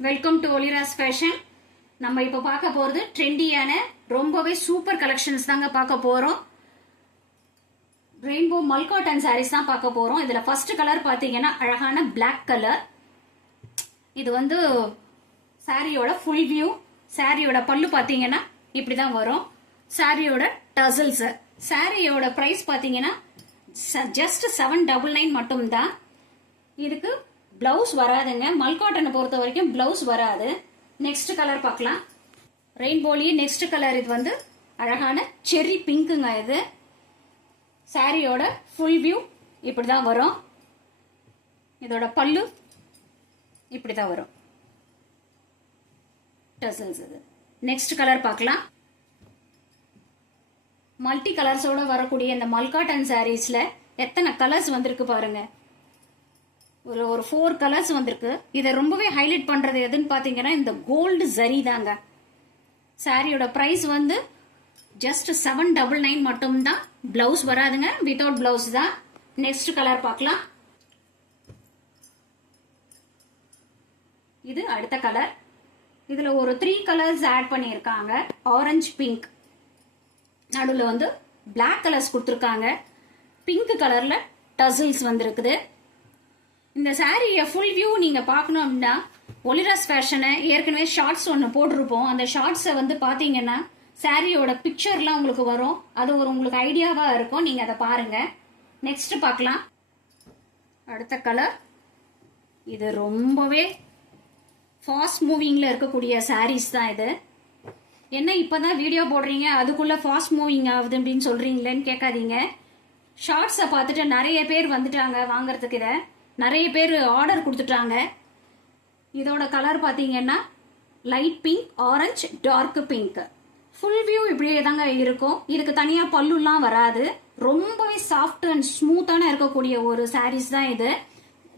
Welcome to ஒலிராஸ் fashion. நம்ம இப்போ பார்க்க போகிறது ட்ரெண்டியான ரொம்பவே சூப்பர் கலெக்ஷன்ஸ் தாங்க பார்க்க போகிறோம். ரெயின்போ மல்காட்டன் சாரீஸ் தான் பார்க்க போகிறோம். இதில் ஃபர்ஸ்ட் கலர் பார்த்தீங்கன்னா அழகான பிளாக் கலர். இது வந்து சாரியோட ஃபுல் வியூ. சாரியோட பல்லு பார்த்தீங்கன்னா இப்படி தான் வரும். சாரியோட டசல்ஸ். சாரியோட ப்ரைஸ் பார்த்தீங்கன்னா ஜஸ்ட் 799 மட்டும்தான். இதுக்கு பிளவுஸ் வராதுங்க. மல்காட்டனை பொறுத்த வரைக்கும் பிளவுஸ் வராது. நெக்ஸ்ட் கலர் பார்க்கலாம். ரெயின்போலியே நெக்ஸ்ட் கலர் இது வந்து அழகான செர்ரி பிங்க்குங்க. இது சாரியோட ஃபுல் வியூ இப்படி தான் வரும். இதோட பல்லு இப்படி தான் வரும். டசல்ஸ். இது நெக்ஸ்ட் கலர் பார்க்கலாம். மல்டி கலர்ஸோட வரக்கூடிய இந்த மல்காட்டன் சாரீஸ்ல எத்தனை கலர்ஸ் வந்திருக்கு பாருங்க. ஒரு 4 கலர்ஸ் வந்திருக்கு. இதை ரொம்பவே ஹைலைட் பண்றது எதுன்னு பாத்தீங்கன்னா இந்த கோல்டு ஜரி தாங்க. சாரியோட பிரைஸ் வந்து ஜஸ்ட் 799 மட்டும்தான். பிளவுஸ் வராதுங்க, வித்தவுட் பிளவுஸ் தான். நெக்ஸ்ட் கலர் பார்க்கலாம். இது அடுத்த கலர். இதுல ஒரு 3 கலர்ஸ் ஆட் பண்ணியிருக்காங்க. ஆரஞ்சு பிங்க், நடுவில் வந்து பிளாக் கலர்ஸ் கொடுத்துருக்காங்க. பிங்க் கலர்ல டசல்ஸ் வந்திருக்குது. இந்த சாரியை ஃபுல் வியூ நீங்க பார்க்கணும் அப்படின்னா ஒலிராஸ் ஃபேஷனை ஏற்கனவே ஷார்ட்ஸ் ஒன்று போட்டிருப்போம். அந்த ஷார்ட்ஸை வந்து பார்த்தீங்கன்னா சாரியோட பிக்சர்லாம் உங்களுக்கு வரும். அது ஒரு உங்களுக்கு ஐடியாவா இருக்கும். நீங்க அதை பாருங்க. நெக்ஸ்ட் பார்க்கலாம். அடுத்த கலர். இது ரொம்பவே ஃபாஸ்ட் மூவிங்ல இருக்கக்கூடிய சாரீஸ் தான் இது. என்ன இப்பதான் வீடியோ போடுறீங்க அதுக்குள்ள ஃபாஸ்ட் மூவிங் ஆகுது அப்படின்னு சொல்றீங்களேன்னு கேட்காதீங்க. ஷார்ட்ஸை பார்த்துட்டு நிறைய பேர் வந்துட்டாங்க வாங்கறதுக்கு. இதை நிறைய பேர் ஆர்டர் கொடுத்துட்டாங்க. இதோட கலர் பார்த்தீங்கன்னா light pink, orange, dark pink. Full view இப்படியே தாங்க இருக்கும். இதுக்கு தனியாக பல்லுலாம் வராது. ரொம்பவே சாஃப்ட் அண்ட் ஸ்மூத்தான இருக்கக்கூடிய ஒரு சாரீஸ் தான் இது.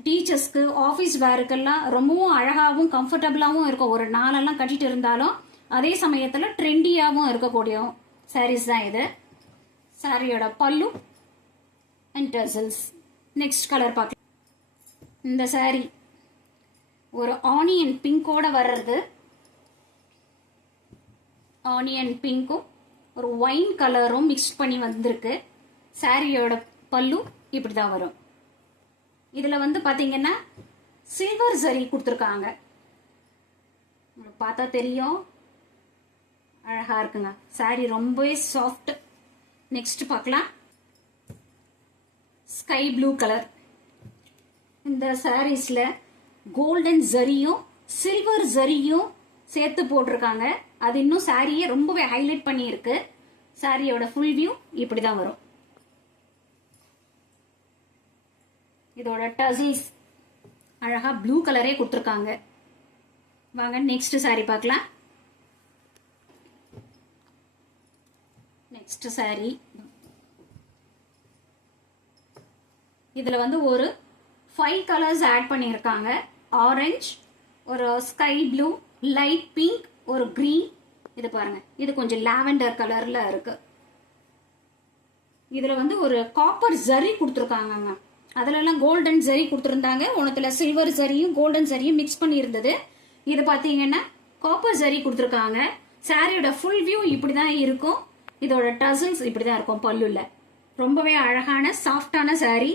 டீச்சர்ஸ்க்கு, ஆஃபீஸ் வேருக்கெல்லாம் ரொம்பவும் அழகாகவும் கம்ஃபர்டபுளாகவும் இருக்கும். ஒரு நாளெல்லாம் கட்டிட்டு இருந்தாலும் அதே சமயத்தில் ட்ரெண்டியாகவும் இருக்கக்கூடிய சாரீஸ் தான் இது. சாரியோட பல்லு அண்ட் டசல்ஸ். நெக்ஸ்ட் கலர் பார்க்கலாம். இந்த சாரி ஒரு ஆனியன் பிங்கோட வர்றது. ஆனியன் பிங்க்கும் ஒரு ஒயின் கலரும் மிக்ஸ் பண்ணி வந்திருக்கு. சாரியோட பல்லு இப்படி தான் வரும். இதில் வந்து பார்த்தீங்கன்னா சில்வர் ஜரி கொடுத்துருக்காங்க. பார்த்தா தெரியும், அழகா இருக்குங்க. சாரி ரொம்பவே சாஃப்ட். நெக்ஸ்ட் பார்க்கலாம். Sky blue colour. இந்த சாரீஸ்ல கோல்டன் ஜரியும் சில்வர் ஜரியும் சேர்த்து போட்டிருக்காங்க. அது இன்னும் சாரியை ரொம்பவே ஹைலைட் பண்ணி இருக்கு. சாரியோட ஃபுல் வியூ இப்படிதான் வரும். இதோட டசல்ஸ் அழகா ப்ளூ கலரே கொடுத்துருக்காங்க. வாங்க நெக்ஸ்ட் சாரி பார்க்கலாம். Next sorry. இதுல வந்து ஒரு 5 கலர்ஸ் ஆட் பண்ணியிருக்காங்க. ஆரஞ்சு, ஒரு ஸ்கை ப்ளூ, லைட் பிங்க், ஒரு கிரீன். இது பாருங்க, இது கொஞ்சம் லாவெண்டர் கலர்ல இருக்கு. இதுல வந்து ஒரு காப்பர் ஜரி கொடுத்துருக்காங்க. அதுல எல்லாம் கோல்டன் ஜரி கொடுத்துருந்தாங்க. உனத்துல சில்வர் ஜரியும் கோல்டன் ஜரியும் மிக்ஸ் பண்ணி இருந்தது. இது பாத்தீங்கன்னா காப்பர் ஜரி கொடுத்துருக்காங்க. சாரியோட ஃபுல் வியூ இப்படிதான் இருக்கும். இதோட டசல்ஸ் இப்படிதான் இருக்கும் பல்லுல. ரொம்பவே அழகான சாஃப்டான சாரி.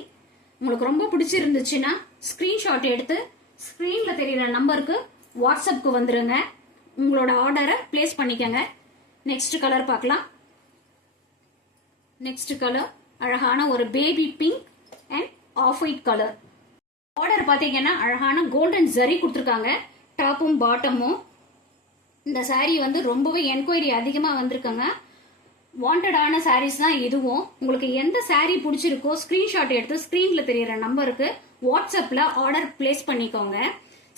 உங்களுக்கு ரொம்ப பிடிச்சிருந்துச்சுன்னா ஸ்கிரீன்ஷாட் எடுத்து ஸ்கிரீன்ல தெரியுற நம்பருக்கு வாட்ஸ்அப்க்கு வந்துருங்க. உங்களோட ஆர்டரை பிளேஸ் பண்ணிக்கங்க. நெக்ஸ்ட் கலர் பார்க்கலாம். நெக்ஸ்ட் கலர் அழகான ஒரு baby pink and half white colour. Order பார்த்தீங்கன்னா அழகான கோல்டன் ஜரி கொடுத்துருக்காங்க. டாப்பும் பாட்டமும். இந்த சாரி வந்து ரொம்பவே என்கொயரி அதிகமாக வந்திருக்காங்க. வாண்டடான சாரீஸ் தான் இதுவும். உங்களுக்கு எந்த சாரி பிடிச்சிருக்கோ ஸ்கிரீன்ஷாட் எடுத்து ஸ்கிரீன்ல தெரியுற நம்பருக்கு வாட்ஸ்அப்ல ஆர்டர் பிளேஸ் பண்ணிக்கோங்க.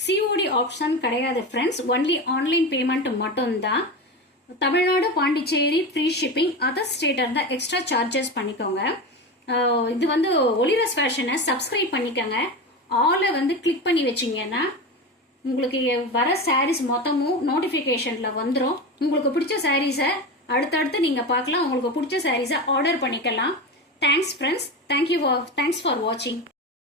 சிஓடி ஆப்ஷன் கிடையாது ஃப்ரெண்ட்ஸ். ஒன்லி ஆன்லைன் பேமெண்ட் மட்டும்தான். Tamil Nadu, Pondicherry free shipping. Other state இருந்தால் எக்ஸ்ட்ரா சார்ஜஸ் பண்ணிக்கோங்க. இது வந்து ஒலிராஸ் ஃபேஷனை சப்ஸ்கிரைப் பண்ணிக்கோங்க. ஆலை வந்து கிளிக் பண்ணி வச்சிங்கன்னா உங்களுக்கு வர சாரீஸ் மொத்தமும் நோட்டிஃபிகேஷன்ல வந்துடும். உங்களுக்கு பிடிச்ச சாரீஸை அடுத்தடுத்து நீங்க பார்க்கலாம். உங்களுக்கு பிடிச்ச சாரீஸை ஆர்டர் பண்ணிக்கலாம். Thanks friends. தேங்க்ஸ் ஃபார் வாட்சிங்.